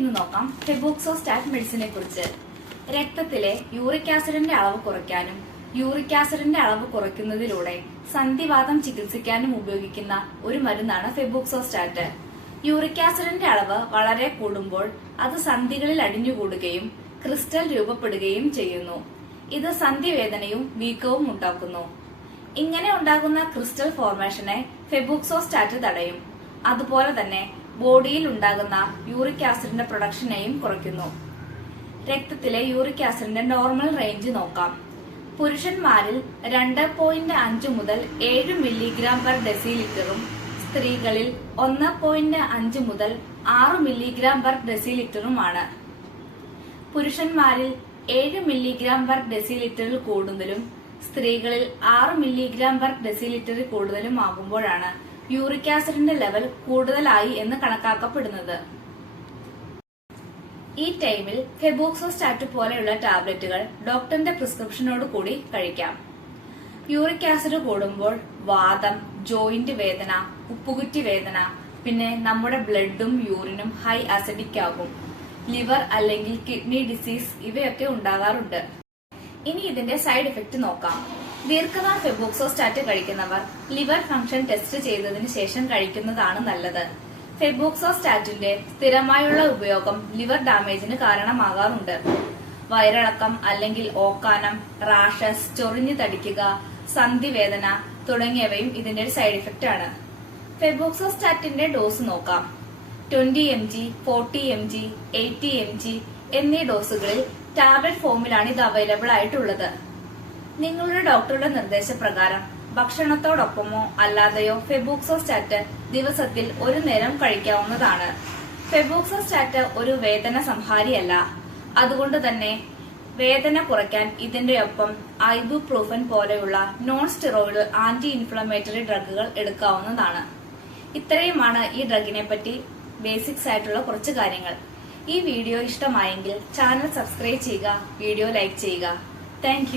ഫെബുക്സോസ്റ്റാറ്റ് മെഡിസിനെ കുറിച്ച് രക്തത്തിലെ യൂറിക് ആസിഡിന്റെ അളവ് കുറയ്ക്കാനും യൂറിക് ആസിഡിന്റെ അളവ് കുറയ്ക്കുന്നതിലൂടെ സന്ധിവാദം ചികിത്സിക്കാനും ഉപയോഗിക്കുന്ന ഒരു മരുന്നാണ് ഫെബുക്സോസ്റ്റാറ്റ് യൂറിക് ആസിഡിന്റെ അളവ് വളരെ കൂടുമ്പോൾ അത് സന്ധികളിൽ അടിഞ്ഞുകൂടുകയും ക്രിസ്റ്റൽ രൂപപ്പെടുകയും ചെയ്യുന്നു. ഇത് സന്ധിവേദനയും വീക്കവും ഉണ്ടാക്കുന്നു. ഇങ്ങനെ ഉണ്ടാകുന്ന ക്രിസ്റ്റൽ ഫോർമേഷനെ ഫെബുക്സോസ്റ്റാറ്റ് തടയും. അതുപോലെ തന്നെ ബോഡിയിൽ ഉണ്ടാകുന്ന യൂറിക് ആസിഡിന്റെ പ്രൊഡക്ഷനെയും കുറയ്ക്കുന്നു. രക്തത്തിലെ യൂറിക് ആസിഡിന്റെ നോർമൽ റേഞ്ച് നോക്കാം. പുരുഷന്മാരിൽ രണ്ട് പോയിന്റ് അഞ്ച് മുതൽ ഏഴ് മില്ലിഗ്രാം പെർ ഡെസിലിറ്ററും സ്ത്രീകളിൽ ഒന്ന് പോയിന്റ് അഞ്ച് മുതൽ ആറ് മില്ലിഗ്രാം പെർ ഡെസിലിറ്ററുമാണ് പുരുഷന്മാരിൽ ഏഴ് മില്ലിഗ്രാം പെർ ഡെസിലിറ്ററിൽ കൂടുതലും സ്ത്രീകളിൽ ആറ് മില്ലിഗ്രാം പെർ ഡെസിലിറ്ററിൽ കൂടുതലും ആകുമ്പോഴാണ് യൂറിക് ആസിഡിന്റെ ലെവൽ കൂടുതലായി എന്ന് കണക്കാക്കപ്പെടുന്നത്. ഈ ടൈമിൽ ഫെബോക്സോസ്റ്റാറ്റ് പോലെയുള്ള ടാബ്ലറ്റുകൾ ഡോക്ടറിന്റെ പ്രിസ്ക്രിപ്ഷനോട് കൂടി കഴിക്കാം. യൂറിക് ആസിഡ് കൂടുമ്പോൾ വാദം ജോയിന്റ് വേദന ഉപ്പുകുറ്റി വേദന പിന്നെ നമ്മുടെ ബ്ലഡും യൂറിനും ഹൈ അസിഡിക് ആകും ലിവർ അല്ലെങ്കിൽ കിഡ്നി ഡിസീസ് ഇവയൊക്കെ ഉണ്ടാകാറുണ്ട്. ഇനി ഇതിന്റെ സൈഡ് ഇഫക്റ്റ് നോക്കാം. ദീർഘനാൾ ഫെബോക്സോസ്റ്റാറ്റ് കഴിക്കുന്നവർ ലിവർ ഫംഗ്ഷൻ ടെസ്റ്റ് ചെയ്തതിന് ശേഷം കഴിക്കുന്നതാണ് നല്ലത്. ഫെബോക്സോസ്റ്റാറ്റിന്റെ സ്ഥിരമായുള്ള ഉപയോഗം ലിവർ ഡാമേജിന് കാരണമാകാറുണ്ട്. വയറിളക്കം അല്ലെങ്കിൽ ഓക്കാനം റാഷസ് ചൊറിഞ്ഞു തടിക്കുക സന്ധിവേദന തുടങ്ങിയവയും ഇതിന്റെ ഒരു സൈഡ് ഇഫക്റ്റ് ആണ്. ഫെബോക്സോസ്റ്റാറ്റിന്റെ ഡോസ് നോക്കാം. Twenty M G forty M G eighty M G എന്നീ ഡോസുകളിൽ ടാബ്ലറ്റ് ഫോമിലാണ് ഇത് അവൈലബിൾ ആയിട്ടുള്ളത്. നിങ്ങളുടെ ഡോക്ടറുടെ നിർദ്ദേശപ്രകാരം ഭക്ഷണത്തോടൊപ്പമോ അല്ലാതെയോ ഫെബൂക്സോസ്റ്റാറ്റ് ദിവസത്തിൽ ഒരു നേരം കഴിക്കാവുന്നതാണ്. ഫെബൂക്സോസ്റ്റാറ്റ് ഒരു വേദന സംഹാരിയല്ല. അതുകൊണ്ട് തന്നെ വേദന കുറയ്ക്കാൻ ഇതിന്റെ ഒപ്പം ഐബുപ്രൂഫൻ പോലെയുള്ള നോൺ സ്റ്റിറോയിഡ് ആന്റി ഇൻഫ്ലമേറ്ററി ഡ്രഗുകൾ എടുക്കാവുന്നതാണ്. ഇത്രയുമാണ് ഈ ഡ്രഗിനെ പറ്റി ബേസിക്സ് ആയിട്ടുള്ള കുറച്ച് കാര്യങ്ങൾ. ഈ വീഡിയോ ഇഷ്ടമായെങ്കിൽ ചാനൽ സബ്സ്ക്രൈബ് ചെയ്യുക വീഡിയോ ലൈക്ക് ചെയ്യുക. താങ്ക്